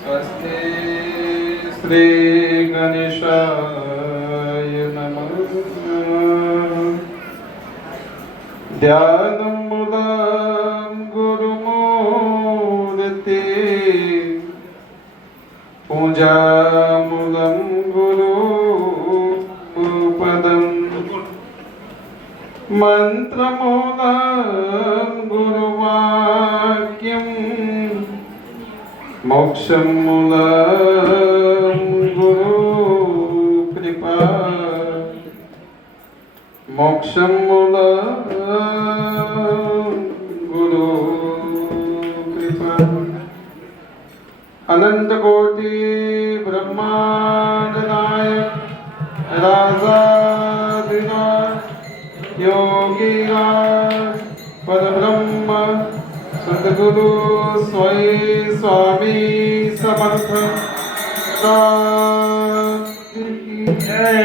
स्वस्ति श्री गणेशाय नमः। ध्यानमूलं गुरुमूर्ति पूजामूलं गुरुपदम् मंत्रमूलं गुरुवाक्यं मोक्षमूलं गुरुकृपा मोक्षमूलं गुरुकृपा। अनंतकोटि ब्रह्मांड नायक राजाधिराज योगीराज परब्रह्म सद्गुरु स्वयं स्वामी समर्थ की जय।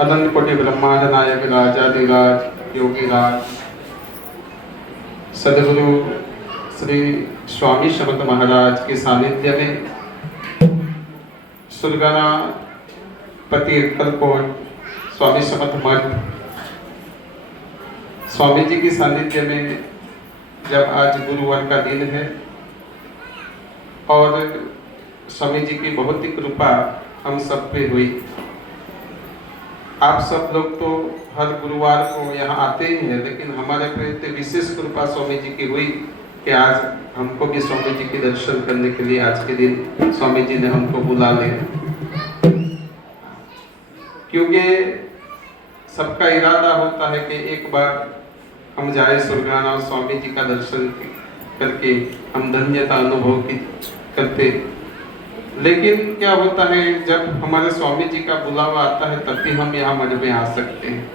अनंत कोटि ब्रह्मांड नायक राजाधिराज योगीराज सद्गुरु श्री स्वामी समर्थ महाराज के सानिध्य में सुरगाना पति अक्कलकोट स्वामी समर्थ मठ स्वामी जी के सानिध्य में जब आज गुरुवार का दिन है और स्वामी जी की बहुत ही कृपा हम सब पे हुई। आप सब लोग तो हर गुरुवार को यहाँ आते ही हैं, लेकिन हमारे पे विशेष कृपा स्वामी जी की हुई कि आज हमको भी स्वामी जी के दर्शन करने के लिए आज के दिन स्वामी जी ने हमको बुला लिया। क्योंकि सबका इरादा होता है कि एक बार हम जाए सुरगाना और स्वामी जी का दर्शन करके हम धन्यता अनुभव करते। लेकिन क्या होता है, जब हमारे स्वामी जी का बुलावा आता है तभी हम यहाँ मठ में आ सकते हैं।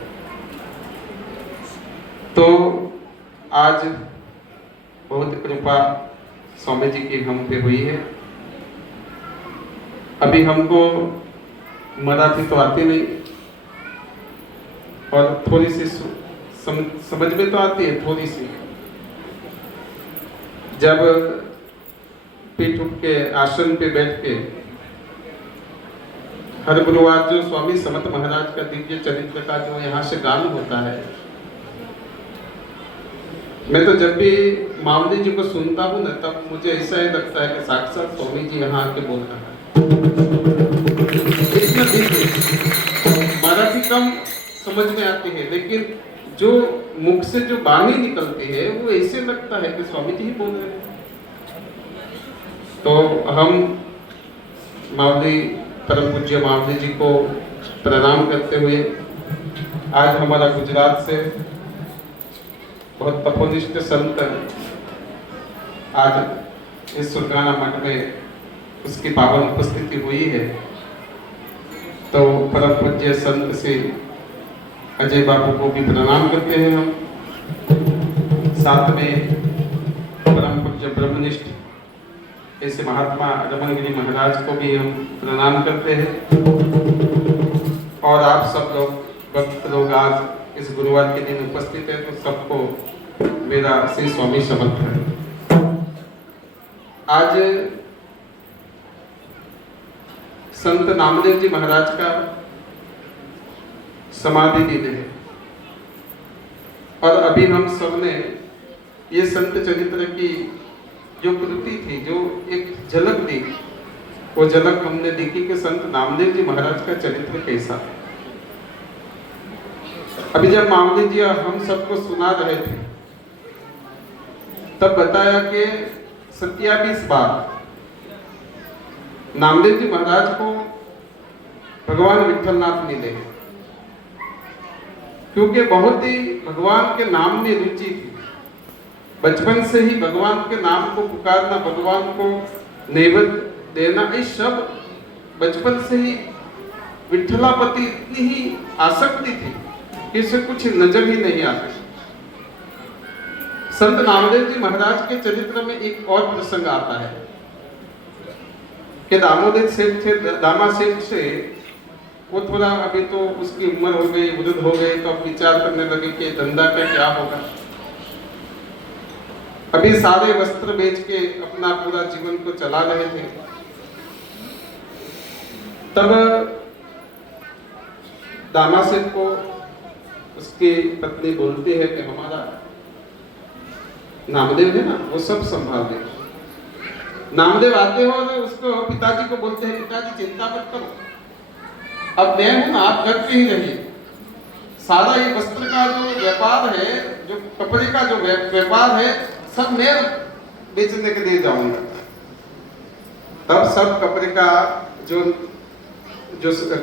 तो आज बहुत कृपा स्वामी जी की हम पे हुई है। अभी हमको मराठी तो आती नहीं और थोड़ी सी समझ में तो आती है थोड़ी सी। जब पीठ उठ के आसन पे बैठ के हर गुरुवार जो स्वामी समर्थ महाराज का दिव्य चरित्र का जो यहाँ से गान होता है, मैं तो जब भी मामली जी को सुनता हूँ ना, तब मुझे ऐसा ही लगता है कि साक्षात स्वामी जी यहाँ आके बोल रहा है। इतना मराठी कम समझ में आती है, लेकिन जो मुख से जो वाणी निकलती है वो ऐसे लगता है कि स्वामी जी ही बोल रहे हैं। तो हम मावली परम पूज्य मावली जी को प्रणाम करते हुए आज हमारा गुजरात से बहुत तपोनिष्ठ संत आज इस सुरगाना मठ में उसकी पावन उपस्थिति हुई है। तो परम पूज्य संत से अजय बाबू को भी प्रणाम करते हैं हम। साथ में परम पूज्य ब्रह्मनिष्ठ ऐसे महात्मा रमनगिरी महाराज को भी हम प्रणाम करते हैं। और आप सब लोग भक्त लोग आज इस गुरुवार के दिन उपस्थित है, तो सबको मेरा श्री स्वामी समर्थ है। आज संत नामदेव जी महाराज का समाधि दिन है और अभी हम सबने ये संत चरित्र की जो कृति थी, जो एक झलक दी, वो झलक हमने देखी कि संत नामदेव जी महाराज का चरित्र कैसा है। अभी जब मामले जी हम सबको सुना रहे थे तब बताया कि 27 बार नामदेव जी महाराज को भगवान विठलनाथ मिले, क्योंकि बहुत ही भगवान के नाम में रुचि थी। बचपन से ही भगवान के नाम को पुकारना, भगवान को नैवेद्य देना, ये सब बचपन से ही विठलापति इतनी ही आसक्ति थी कि इसे कुछ नजर ही नहीं आता। संत नामदेव जी महाराज के चरित्र में एक और प्रसंग आता है। कि दामोदर सेठ थे, दामा सेठ से वो थोड़ा अभी तो उसकी उम्र हो गई, वृद्ध हो गई, तो अब विचार करने लगे कि धंधा का क्या होगा। अभी सारे वस्त्र बेच के अपना पूरा जीवन को चला रहे थे। तब दामा सेठ को उसकी पत्नी बोलती है कि हमारा नामदेव है ना, वो सब संभाल दे। नामदेव आते हो और उसको पिताजी को बोलते हैं, पिताजी चिंता मत करो, अब मैं हूं ना, आप घर पे ही रहिए, सारा ये वस्त्र का जो व्यापार है, जो कपड़े का जो व्यापार है, सब मैं बेचने के लिए जाऊंगा। तब सब कपड़े का जो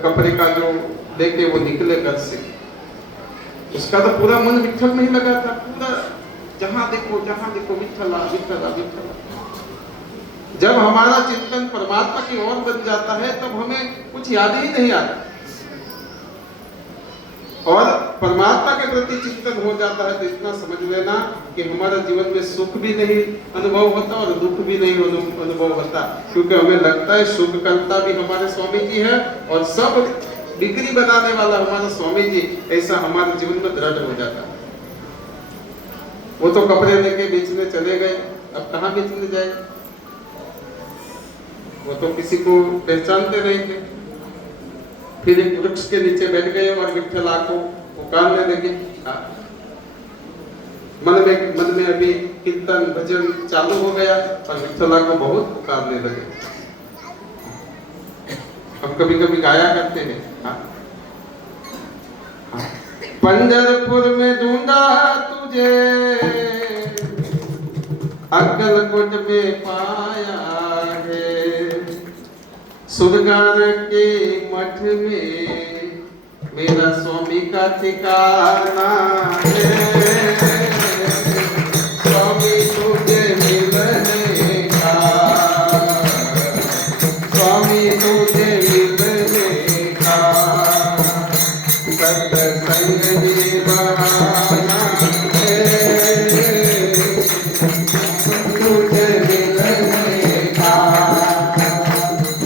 कपड़े का जो लेके वो निकले घर से, उसका तो पूरा मन विठल में ही लगा था, पूरा जहां देखो विठला विठला विठला। जब हमारा चिंतन परमात्मा की ओर बन जाता है तब हमें कुछ याद ही नहीं आता, और परमात्मा के प्रति चिंतन हो जाता है तो इतना समझ लेना कि हमारे जीवन में सुख भी नहीं अनुभव होता और दुख भी नहीं अनुभव होता, क्योंकि हमें लगता है सुख करता भी हमारे स्वामी जी है और सब बिक्री बनाने वाला हमारा स्वामी जी, ऐसा हमारे जीवन में दृढ़ हो जाता है। वो तो कपड़े लेके बेचने चले गए, अब कहाँ बेचने जाए, वो तो किसी को पहचानते नहीं थे। फिर एक वृक्ष के नीचे बैठ गए और विठला को पुकारने लगे। मन में अभी कीर्तन भजन चालू हो गया और विठला को बहुत पुकारने लगे। हम कभी कभी गाया करते हैं, पंढरपुर में ढूंढा तुझे, अक्कलकोट में पाया है, सुरगार के मठ में मेरा स्वामी का ठिकाना है, स्वामी तुझे मिलने का, स्वामी तुझे मिलने का, सत्संग में बहाना है, तुझे मिलने का,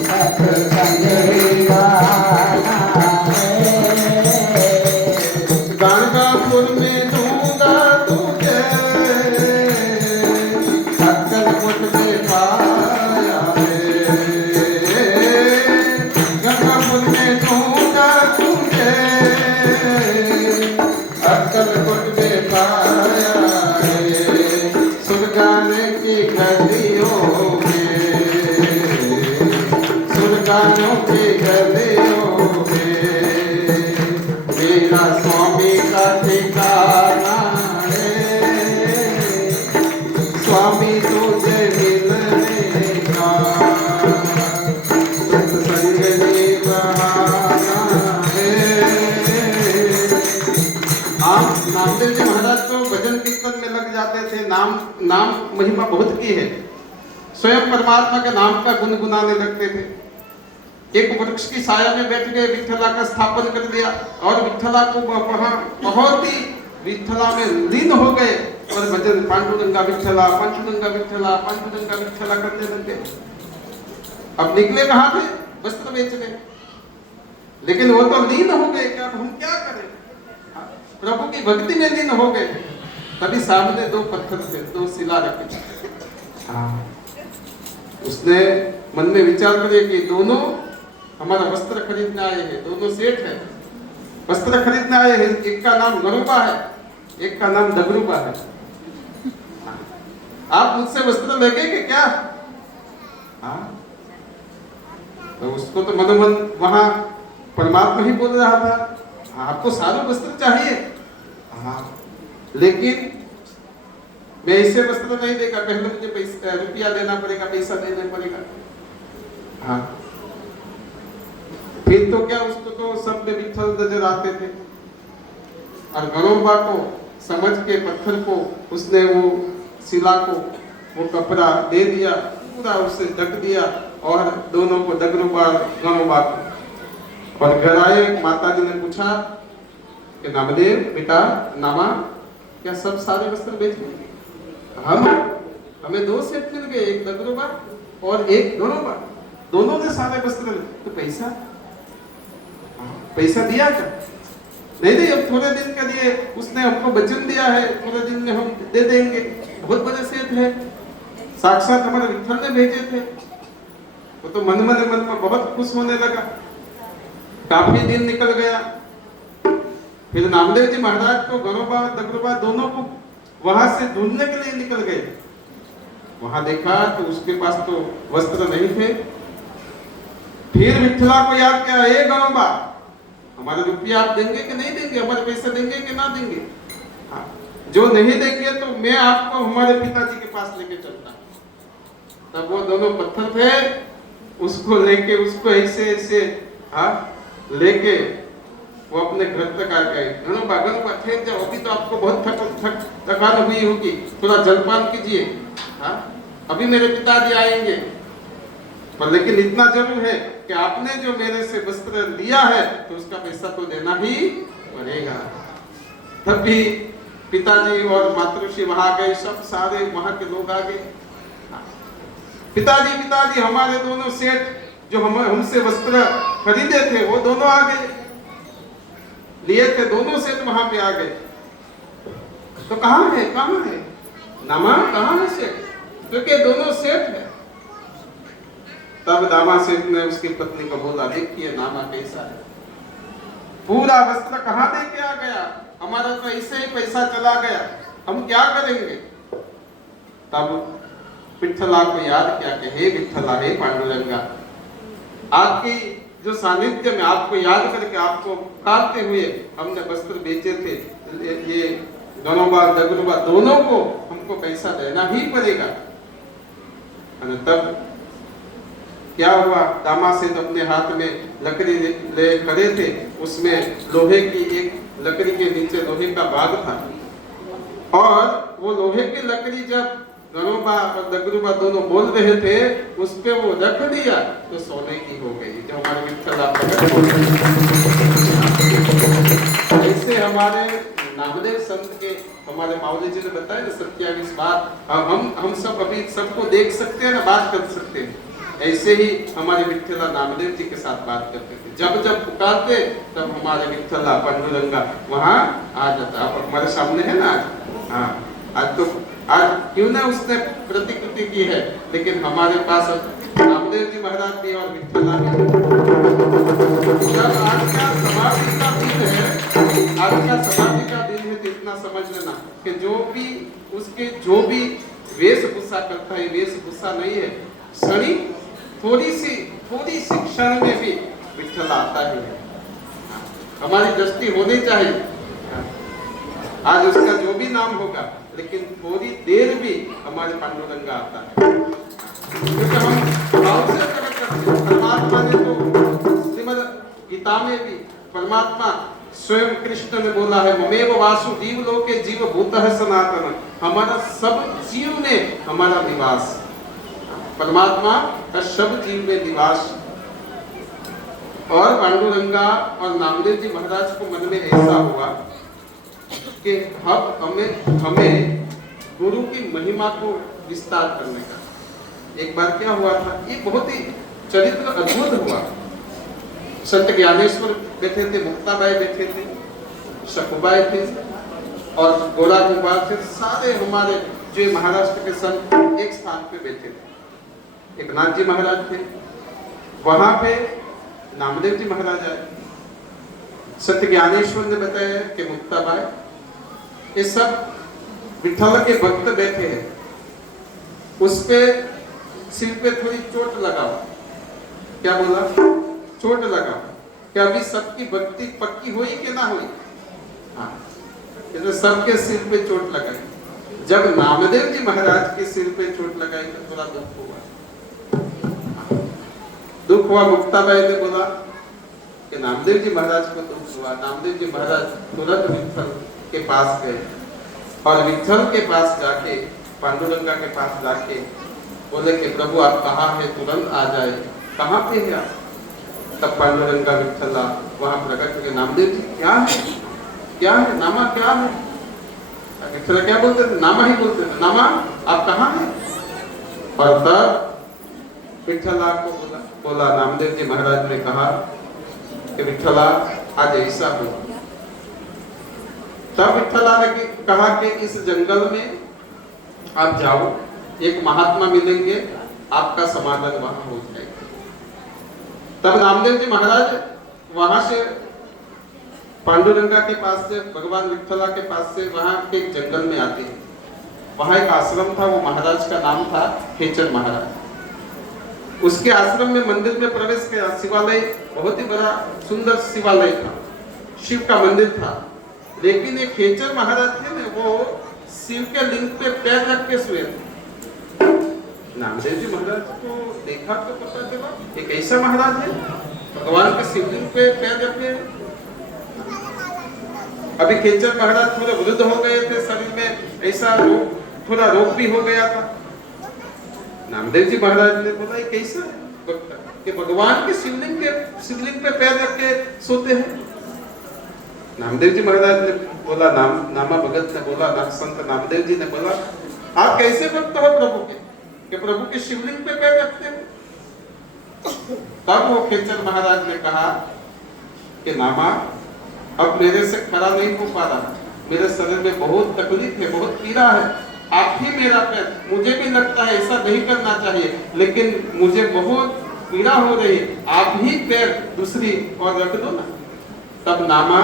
सत्संग में बहाना है, गाणगापुर में दूंगा तुझे, अक्कलकोट में पाया है, गंगापुर में दूंगा तुझे, अक्कलकोट में पाया है, सुरगाने की गलियों में, सुरगानों की गलियों में मेरा स्वामी का ठिकाना है, स्वामी तुझे मिलने का, सत्संग में बहाना है। आप नामदेव जी महाराज तो भजन कीर्तन में लग जाते थे, नाम महिमा बहुत की है, स्वयं परमात्मा के नाम का गुनगुनाने लगते थे। एक वृक्ष की साया में बैठ गए, विठला का स्थापन कर दिया और विठला को वहां बहुत ही विठला में लीन हो गए और भजन पांडुरंगा विठला पांडुरंगा विठला पांडुरंगा विठला करने लगे। अब निकले कहां थे? वस्त्र बेचने, लेकिन वो तो लीन हो गए, क्या हम क्या करें, प्रभु की भक्ति में लीन हो गए। तभी सामने दो पत्थर थे, दो शिला रखी। उसने मन में विचार करे कि दोनों हमारा वस्त्र खरीदने आए हैं, दोनों सेठ है, वस्त्र खरीदने आए हैं, एक का नाम गरुबा है, एक का नाम डगरूबा है। आप मुझसे वस्त्र लेंगे कि क्या? तो उसको तो मनोमन वहां परमात्मा ही बोल रहा था, आपको सारे वस्त्र चाहिए, लेकिन मैं इससे वस्त्र नहीं देगा, पहले मुझे पैसा रुपया देना पड़ेगा, पैसा देना पड़ेगा। फिर तो क्या, उसको तो सब में विठल नजर आते थे, और गरुबा को समझ के पत्थर को उसने वो शिला को वो कपड़ा दे दिया, पूरा उससे ढक दिया और दोनों को डगरूबा गरुबा को। और घर आए, माता जी ने पूछा कि नामदेव बेटा नामा, क्या सब सारे वस्त्र बेच गए? हमें दो सेट मिल गए, एक डगरूबा और एक गरुबा। दोनों ने सारे वस्त्र, तो पैसा पैसा दिया क्या? नहीं नहीं, अब थोड़े दिन के लिए उसने हमको वचन दिया है, थोड़े दिन में हम दे देंगे। बहुत बड़े सेठ है, साक्षात हमारे विठल ने भेजे थे। वो तो मन में बहुत खुश होने लगा। काफी दिन निकल गया, फिर नामदेव जी महाराज को गणोबा दगरोबा दोनों को वहां से ढूंढने के लिए निकल गए। वहां देखा तो उसके पास तो वस्त्र नहीं थे। फिर विठला को याद किया, हे गणोबा, हमारे रुपया आप देंगे कि नहीं देंगे, हमारे पैसे देंगे कि ना देंगे? हाँ, जो नहीं देंगे तो मैं आपको हमारे पिताजी के पास लेके चलता। तब वो दोनों पत्थर थे, उसको लेके उसको ऐसे ऐसे लेके वो अपने घर तक आ गए। गणोबा ठहर जाओ, अभी तो आपको बहुत थकान हुई होगी, थोड़ा जलपान कीजिए, अभी मेरे पिताजी आएंगे। पर लेकिन इतना जरूर है कि आपने जो मेरे से वस्त्र लिया है तो उसका पैसा तो देना ही पड़ेगा। तब भी पिताजी और मातृश्री वहां गए, सब सारे वहां के लोग आ गए। पिताजी पिताजी हमारे दोनों सेठ जो हमसे वस्त्र खरीदे थे वो दोनों आ गए, लिए थे दोनों सेठ वहां पे आ गए। तो कहाँ है नामा, कहाँ है सेठ? क्योंकि दोनों सेठ है। तब दामा सेठ ने उसकी पत्नी को बोला, देखिए नामा कैसा है, पूरा वस्त्र कहाँ दे के आ गया, हमारा तो ऐसे ही पैसा चला गया, हम क्या करेंगे? तब विठला को याद किया कि हे विठला, हे पांडुरंगा, आपकी जो सानिध्य में आपको याद करके आपको पुकारते हुए हमने वस्त्र बेचे थे, ये गणोबा दगरोबा दोनों को हमको पैसा देना ही पड़ेगा। तब क्या हुआ, दामा सेठ अपने हाथ में लकड़ी ले खड़े थे, उसमें लोहे की एक लकड़ी के नीचे लोहे का बाग था, और वो लोहे की लकड़ी जब गणोबा और दगरोबा दोनों बोल रहे थे उस पे वो रख दिया तो सोने की हो गई, जो हमारे विठल आप ऐसे हमारे नामदेव संत के हमारे माऊली जी ने बताया ना 27 बात, हम सब अभी सबको देख सकते हैं ना, बात कर सकते हैं। ऐसे ही हमारे विठला नामदेव जी के साथ बात करते थे, जब जब पुकारते तब हमारे विठला पांडुरंगा वहाँ आ जाता। आप हमारे सामने है ना आज, आज तो आज क्यों ना उसने प्रतिकृति की है, लेकिन हमारे पास नामदेव जी महाराज भी और विठला भी। जब आज का समाधि का दिन है, आज का समाधि का दिन है, तो इतना समझ लेना कि जो भी वेशभूषा करता है, वेशभूषा नहीं है, शनि थोड़ी सी क्षण में भी विठल आता है। हमारी दृष्टि होनी चाहिए, आज उसका जो भी नाम होगा, लेकिन थोड़ी देर भी हमारे पांडुरंगा आता है, क्योंकि हम भाव से प्रकट करते हैं। परमात्मा ने तो श्रीमद् गीता में भी परमात्मा स्वयं कृष्ण ने बोला है, ममेव वासुदेव लोके जीव भूतः सनातन, हमारा सब जीव में हमारा निवास, परमात्मा का सब जीव में निवास। और पांडुरंगा और नामदेव जी महाराज को मन में ऐसा हुआ कि हमें गुरु की महिमा को विस्तार करने का। एक बार क्या हुआ था, ये बहुत ही चरित्र अद्भुत हुआ। संत ज्ञानेश्वर बैठे थे, मुक्ताबाई बैठे थे, शकुबाई थे और गोरा कुमार थे, सारे हमारे जो महाराष्ट्र के संत एक स्थान पे बैठे थे। एक नाथ जी महाराज थे, वहां पे नामदेव जी महाराज आए। संत ज्ञानेश्वर ने बताया कि मुक्ताबाई, ये सब विठल के भक्त बैठे हैं, उस पे सिर पे थोड़ी चोट लगाओ। क्या बोला? चोट लगाओ। क्या अभी सबकी भक्ति पक्की हुई कि ना हुई? हाँ, सबके सिर पे चोट लगाई। जब नामदेव जी महाराज के सिर पे चोट लगाई तो थोड़ा दुख हुआ। दुख हुआ। मुक्ताबाई ने बोला कि नामदेव जी महाराज को दुख हुआ। नामदेव जी महाराज तुरंत विठल के पास गए और विठल के पास जाके, पांडुरंगा के पास जाके बोले कि प्रभु आप कहाँ है, तुरंत आ जाए। कहाँ पे है आप? तब पांडुरंगा विठला वहां प्रकट हुए, नामदेव जी क्या है, क्या है, नामा क्या है? विठला क्या बोलते थे? नामा ही बोलते थे। नामा आप कहाँ हैं? और तब विठला को बोला बोला, नामदेव जी महाराज ने कहा कि विठला आज ऐसा हुआ। तब विठला ने कहा कि इस जंगल में आप जाओ, एक महात्मा मिलेंगे, आपका समाधान वहां हो जाएगा। तब नामदेव जी महाराज वहां से पांडुरंगा के पास से, भगवान विठला के पास से वहां के एक जंगल में आते हैं। वहां एक आश्रम था, वो महाराज का नाम था खेचर महाराज। उसके आश्रम में मंदिर में प्रवेश किया। शिवालय बहुत ही बड़ा सुंदर शिवालय था, शिव का मंदिर था। लेकिन ये खेचर महाराज थे ना, वो शिव के लिंग पे पैर रख के सोए थे। नामदेव जी महाराज को देखा तो पता चला एक ऐसा महाराज है, भगवान के शिवलिंग पे पैर रखे। अभी खेचर महाराज थोड़े वृद्ध हो गए थे, शरीर में ऐसा रोग, थोड़ा रोग भी हो गया था। नामदेव जी महाराज ने बोला, ये कैसा है कि भगवान के शिवलिंग पे पैर रख के सोते हैं। नामदेव जी महाराज ने बोला, नामा भगत ने बोला, संत नामदेव जी ने बोला, आप कैसे भक्त हो प्रभु के कि प्रभु के शिवलिंग पे पैर रखते हो। तब वो खेचर महाराज ने कहा कि नामा, अब मेरे से खड़ा नहीं हो पा रहा, मेरे शरीर में बहुत तकलीफ है, बहुत पीड़ा है, आप ही मेरा पैर, मुझे भी लगता है ऐसा नहीं करना चाहिए, लेकिन मुझे बहुत पीड़ा हो रही है, आप ही पैर दूसरी और रख दो ना। तब नामा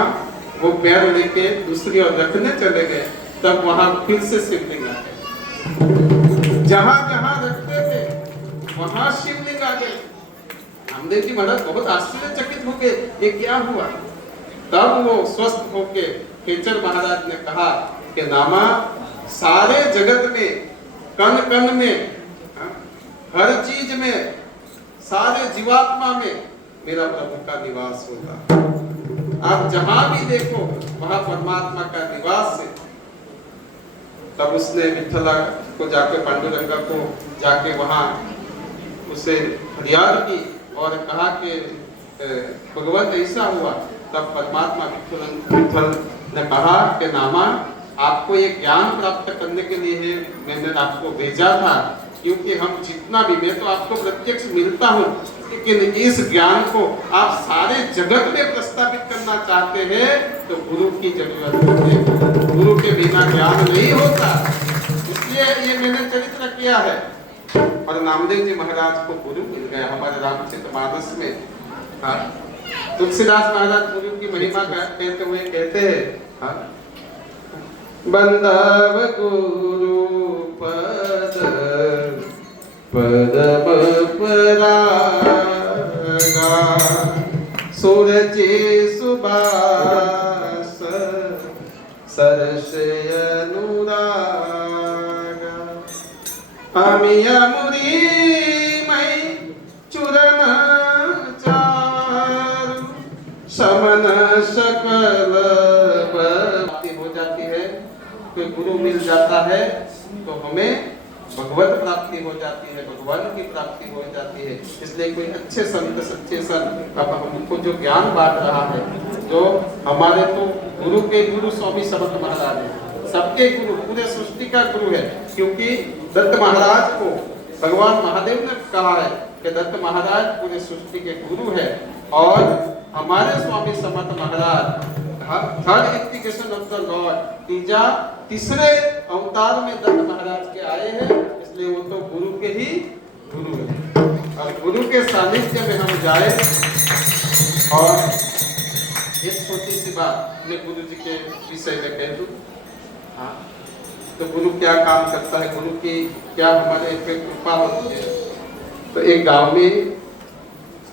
वो पैर लेके दूसरी ओर रखने चले गए। तब वहां फिर से शिवलिंग आ गए, जहां जहां रखते थे वहां शिवलिंग आ गए। नामदेव जी महाराज बहुत आश्चर्यचकित हो गए, ये क्या हुआ। तब वो स्वस्थ होके खेचर महाराज ने कहा कि नामा, सारे जगत में, कण कण में, हर चीज में, सारे जीवात्मा में मेरा प्रभु का निवास होगा। आप जहां भी देखो वहां परमात्मा का निवास है। तब उसने विठला को जाके, पांडुरंगा को जाके वहां उसे फरियाद की और कहा कि भगवत ऐसा हुआ। तब परमात्मा विठल ने कहा कि नामा, आपको ये ज्ञान प्राप्त करने के लिए मैंने आपको भेजा था, क्योंकि हम जितना भी, मैं तो आपको प्रत्यक्ष मिलता हूँ, लेकिन इस ज्ञान को आप सारे जगत में प्रस्तावित करना चाहते हैं तो गुरु की जरूरत है। गुरु के बिना ज्ञान नहीं होता, इसलिए ये मैंने चरित्र किया है। और नामदेव जी महाराज को गुरु मिल गया। हमारे रामचरितमानस में तुलसीदास महाराज गुरु की महिमा कहते हुए कहते हैं, बंधव गुरु पद पदम परागा, सूरजे सुबास सरसय अनुरागा, अमिया मुरी मई चूरन चारु, समन सकल प्राप्ति हो जाती है। कोई गुरु मिल जाता है तो हमें भगवत प्राप्ति हो जाती है, भगवान की प्राप्ति हो जाती है। इसलिए कोई अच्छे संत, सच्चे संत अब हमको जो ज्ञान बांट रहा है, जो हमारे तो गुरु के गुरु स्वामी समर्थ महाराज है, सबके गुरु, पूरे सृष्टि का गुरु है। क्योंकि दत्त महाराज को भगवान महादेव ने कहा है कि दत्त महाराज पूरे सृष्टि के गुरु है। और हमारे Swami Samarth Maharaj third integration of the Lord, तीसरे अवतार में दत्त महाराज के आए हैं, इसलिए वो तो गुरु के ही गुरु है। और गुरु के सानिध्य में हम जाए। और एक छोटी सी बात मैं गुरु जी के विषय में कह दूं। हाँ, तो गुरु क्या काम करता है, गुरु की क्या हमारे पे कृपा होती है। तो एक गांव में,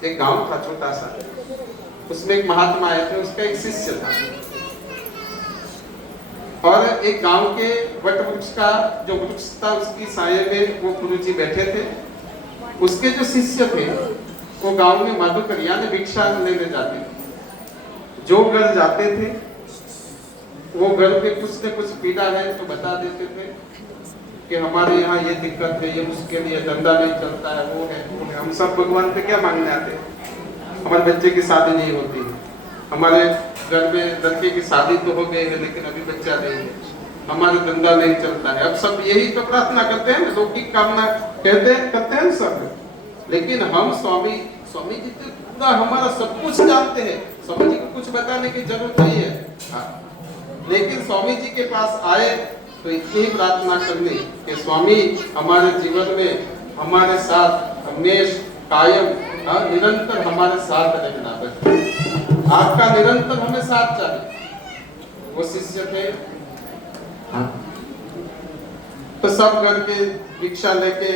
एक गांव था छोटा सा, उसमें एक महात्मा आए थे, उसका एक शिष्य था। और एक गांव के वट वृक्ष का जो वृक्ष था, उसकी साये में वो गुरुजी बैठे थे। उसके जो शिष्य थे वो गांव में मधुकर यानी भिक्षा लेने जाते थे। जो घर जाते थे वो घर पे कुछ न कुछ पीड़ा है तो बता देते थे कि हमारे यहाँ ये दिक्कत है, ये मुश्किल, ये धंधा नहीं चलता है, वो है, वो है। हम सब भगवान पे क्या मांगने आते हैं? हमारे बच्चे की शादी नहीं होती है, हमारे घर में लड़के की शादी तो हो गई है लेकिन अभी बच्चा नहीं है, हमारा धंधा नहीं चलता है। अब सब यही तो प्रार्थना करते हैं, लौकिक कामना करते हैं सब। लेकिन हम स्वामी स्वामी जी तो पूरा हमारा सब कुछ जानते हैं, स्वामी जी को कुछ बताने की जरूरत नहीं है। हाँ। लेकिन स्वामी जी के पास आए तो इतनी ही प्रार्थना करनी कि स्वामी हमारे जीवन में हमारे साथ हमेश कायम निरंतर हमारे साथ रहना, बस आपका निरंतर हमें साथ चाहिए। वो शिष्य थे। हाँ। तो सब घर के भिक्षा लेके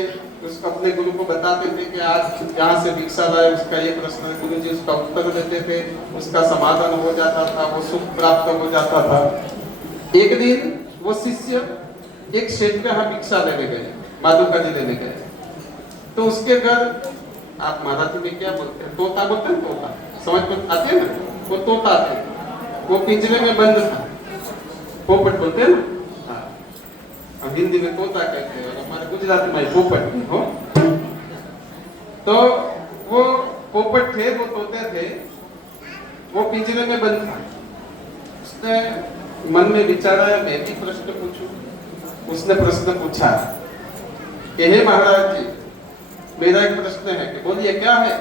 उसको अपने गुरु को बताते थे कि आज यहाँ से भिक्षा लाए, उसका ये प्रश्न है, गुरु जी उसका उत्तर देते थे, उसका समाधान हो जाता था, वो सुख प्राप्त हो जाता था। एक दिन वो शिष्य एक शेठ के यहाँ भिक्षा लेने गए, माधुका जी लेने गए। तो उसके घर, आप मराठी में क्या बोलते हैं, तोता बोलते हैं, तोता समझ में आते हैं ना, वो तोता थे, वो पिंजरे में बंद था, पोपट बोलते हैं ना, हम हिंदी में तोता कहते हैं और हमारे गुजराती में पोपट हो। तो वो पोपट थे, वो तोते थे, वो पिंजरे में बंद था। उसने मन में विचारा मैं भी प्रश्न पूछूं। उसने प्रश्न पूछा कि हे महाराज जी, मेरा एक प्रश्न है। कि बोलिए क्या है?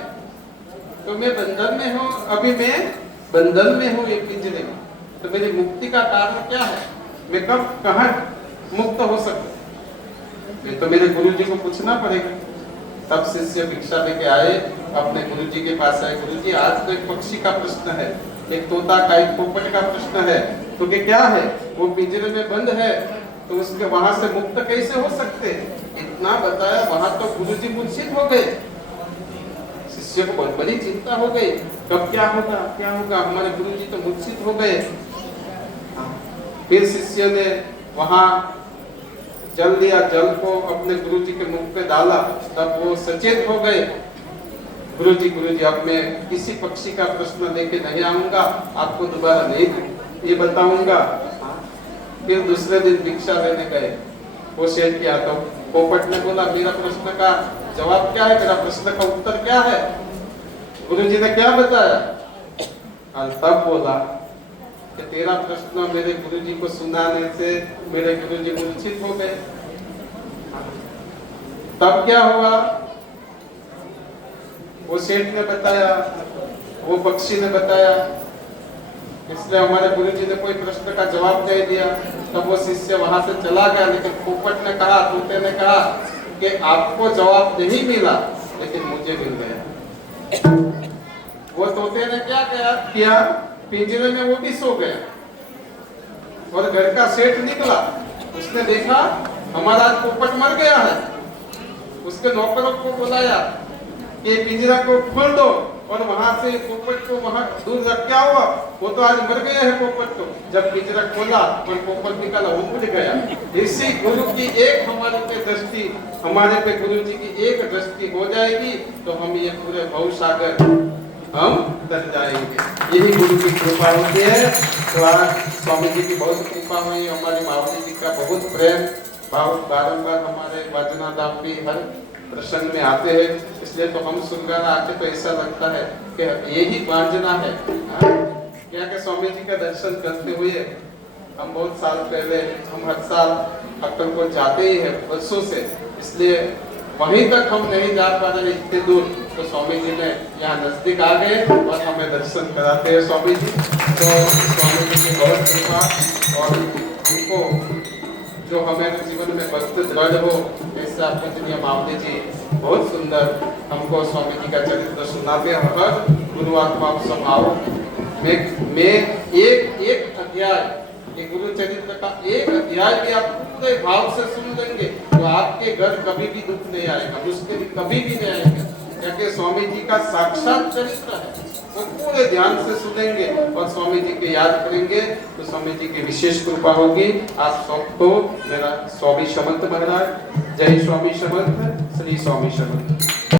तो मैं बंधन में हूँ, अभी मैं बंधन में हूँ एक पिंजरे में, तो मेरी मुक्ति का कारण क्या है? मैं कब कहाँ मुक्त हो सकता? तो मेरे गुरु जी को पूछना पड़ेगा। तब शिष्य भिक्षा लेके आए, अपने गुरु जी के पास आए। गुरु जी, आज तो एक पक्षी का प्रश्न है, एक तोता का, एक पोपट का प्रश्न है, तो कि क्या है? वो पिंजरे में बंद है, तो उसके वहां से मुक्त कैसे हो सकते? इतना बताया, वहां तो गुरु जी मूर्छित हो गए। शिष्य को बहुत बड़ी चिंता हो गई, कब क्या होगा, क्या होगा? हमारे गुरु जी तो मूर्छित हो गए। फिर शिष्य ने वहां जल दिया, जल को अपने गुरु जी के मुख पे डाला, तब वो सचेत हो गए। गुरु जी, अब मैं किसी पक्षी का प्रश्न लेके नहीं आऊंगा, आपको दोबारा नहीं ये बताऊंगा। फिर दूसरे दिन भिक्षा लेने गए, वो शेर किया तो पोपट ने बोला, मेरा प्रश्न का जवाब क्या है, मेरा प्रश्न का उत्तर क्या है? गुरु जी ने क्या बताया? तब बोला कि तेरा प्रश्न मेरे गुरु जी को सुनाने से मेरे गुरु जी मूर्छित हो गए। तब क्या हुआ? वो सेठ ने बताया, वो पक्षी ने बताया, इसलिए हमारे गुरु जी ने कोई प्रश्न का जवाब नहीं दिया। तब वो शिष्य वहां से चला गया, लेकिन पोपट ने कहा, तोते ने कहा कि आपको जवाब नहीं मिला, लेकिन मुझे मिल गया। वो तोते ने क्या किया? पिंजरे में वो भी सो गया। और घर का सेठ निकला, उसने देखा हमारा पोपट मर गया है। उसके नौकरों को बुलाया कि पिंजरा को खोल दो और वहां से पोपट को वहां दूर रख। क्या हुआ? वो तो आज मर गया है पोपट। तो जब पिंजरा खोला और पोपट निकाला, वो उड़ गया। इसी गुरु की एक हमारे पे दृष्टि, हमारे पे गुरु जी की एक दृष्टि हो जाएगी तो हम ये पूरे भव सागर हम तर जाएंगे। यही गुरु की कृपा होती है। तो आज स्वामी जी की बहुत कृपा हुई, हमारी मावली जी का बहुत प्रेम भाव बारंबार हमारे वाजना धाम भी हर प्रसंग में आते हैं। इसलिए तो हम सुनकर आके तो ऐसा लगता है कि यही वांजना है। क्या के स्वामी जी का दर्शन करते हुए हम बहुत साल पहले, हम हर साल अक्कलकोट जाते ही है वर्षों से, इसलिए वहीं तक हम नहीं जा पा रहे इतने दूर, तो स्वामी जी ने यहाँ नजदीक आ गए और हमें दर्शन कराते हैं स्वामी जी। तो स्वामी जी की बहुत कृपा, और हमको जो हमारे जीवन में भक्त दृढ़ हो, ऐसे आपको दुनिया मावली जी बहुत सुंदर हमको स्वामी जी का चरित्र सुनाते हैं। हर गुरुवार को आप सब आओ, मैं एक अध्याय, गुरु चरित्र का एक अध्याय भी आप पूरे भाव से सुन लेंगे तो आपके घर कभी भी दुख नहीं आएगा, मुश्किल कभी भी नहीं आएगा, क्योंकि स्वामी जी का साक्षात चरित्र है। वो पूरे ध्यान से सुनेंगे और स्वामी जी के याद करेंगे तो स्वामी जी की विशेष कृपा होगी। आप सबको मेरा स्वामी समर्थ महाराज, जय स्वामी समर्थ, श्री स्वामी समर्थ।